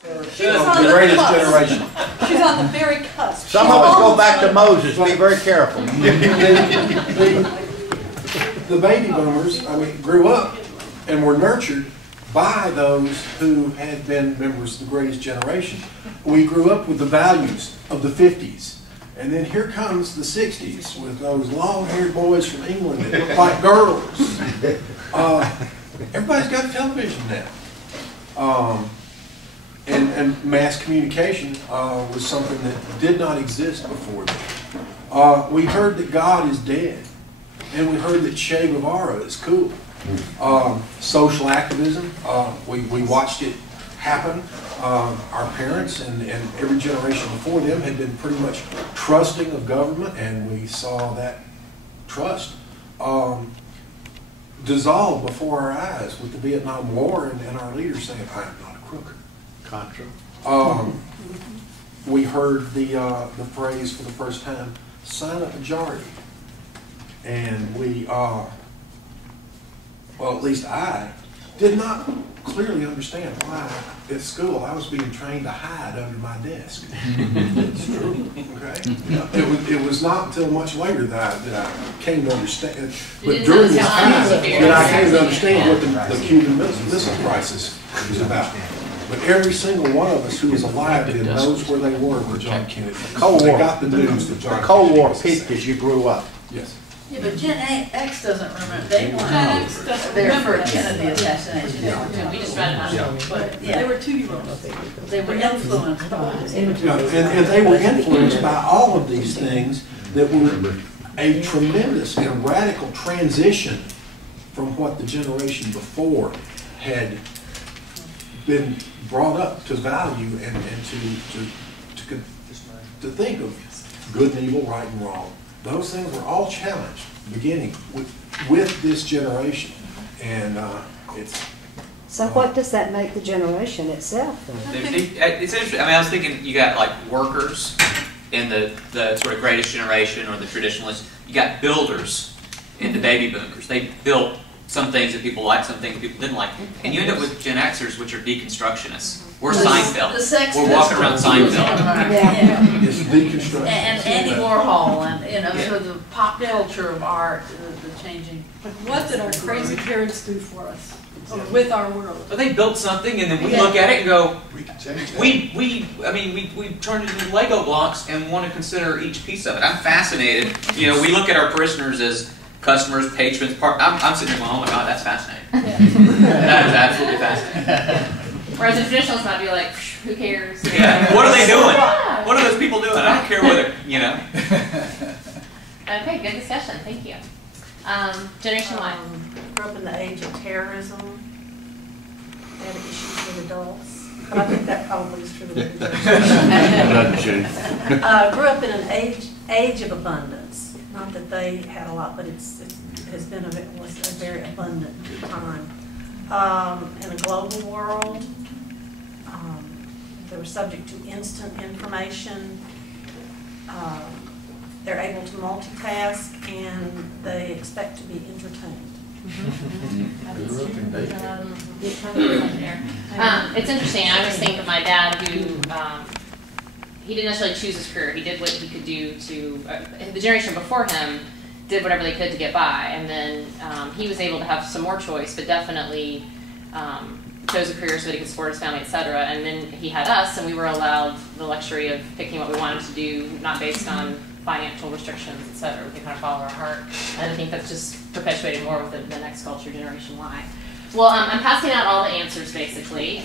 She's on the greatest generation. She's on the very cusp. Some of us go back to Moses. Be very careful. The baby boomers, grew up and were nurtured by those who had been members of the greatest generation. We grew up with the values of the 50s. And then here comes the 60s with those long-haired boys from England that look like girls. Everybody's got a television now. And mass communication was something that did not exist before then. We heard that God is dead, and we heard that Che Guevara is cool. Social activism, we watched it happen. Our parents and every generation before them had been pretty much trusting of government, and we saw that trust dissolve before our eyes with the Vietnam War and our leaders saying, "I am not a crook." Contra. We heard the phrase for the first time, silent majority. And we, well, at least I did not clearly understand why at school I was being trained to hide under my desk. It's true, okay? It was not until much later that I came to understand, but during this time that I came to understand what the Cuban Missile Crisis was about. But every single one of us who is alive then knows where they were when John Kennedy. They got the news that John Cold War peaked as you grew up. Yes. Yeah, but Gen X doesn't remember. They weren't Gen X doesn't there remember for Kennedy assassination. Yeah. We just read about it. But yeah, They were 2-year-olds. they were influenced by it. And they were influenced by all of these things that were a tremendous and radical transition from what the generation before had been brought up to value and to think of good and evil, right and wrong. Those things were all challenged beginning with this generation, and it's. So what does that make the generation itself then? It's interesting. I was thinking you got like workers in the sort of greatest generation or the traditionalists. You got builders in the baby boomers. They built some things that people liked, some things that people didn't like. And you end up with Gen Xers, which are deconstructionists. We're Seinfeld. We're walking around Seinfeld. Yeah. It's deconstruction. And Andy Warhol, and so the pop culture of art, the changing. But what did our crazy parents do for us with our world? But they built something, and then we look at it and go, we turned it into Lego blocks and want to consider each piece of it. I'm fascinated. We look at our parishioners as customers, patrons. I'm sitting there going, oh my God, that's fascinating. That is absolutely fascinating. Whereas the traditionalists might be like, who cares? Yeah. What are they doing? What are those people doing? I don't care whether, Okay, good discussion. Thank you. Generation Y. Grew up in the age of terrorism. Had issues with adults. But I think that probably is true of the generation. Grew up in an age of abundance. Not that they had a lot, but it was a very abundant time. In a global world, they were subject to instant information. They're able to multitask, and they expect to be entertained. It's interesting. I was thinking of my dad who he didn't necessarily choose his career. He did what he could do to the generation before him did whatever they could to get by, and then he was able to have some more choice, but definitely chose a career so that he could support his family, etc. And then he had us, and we were allowed the luxury of picking what we wanted to do, not based on financial restrictions, etc. We could kind of follow our heart, and I think that's just perpetuated more with the next culture, Generation Y. Well, I'm passing out all the answers, basically.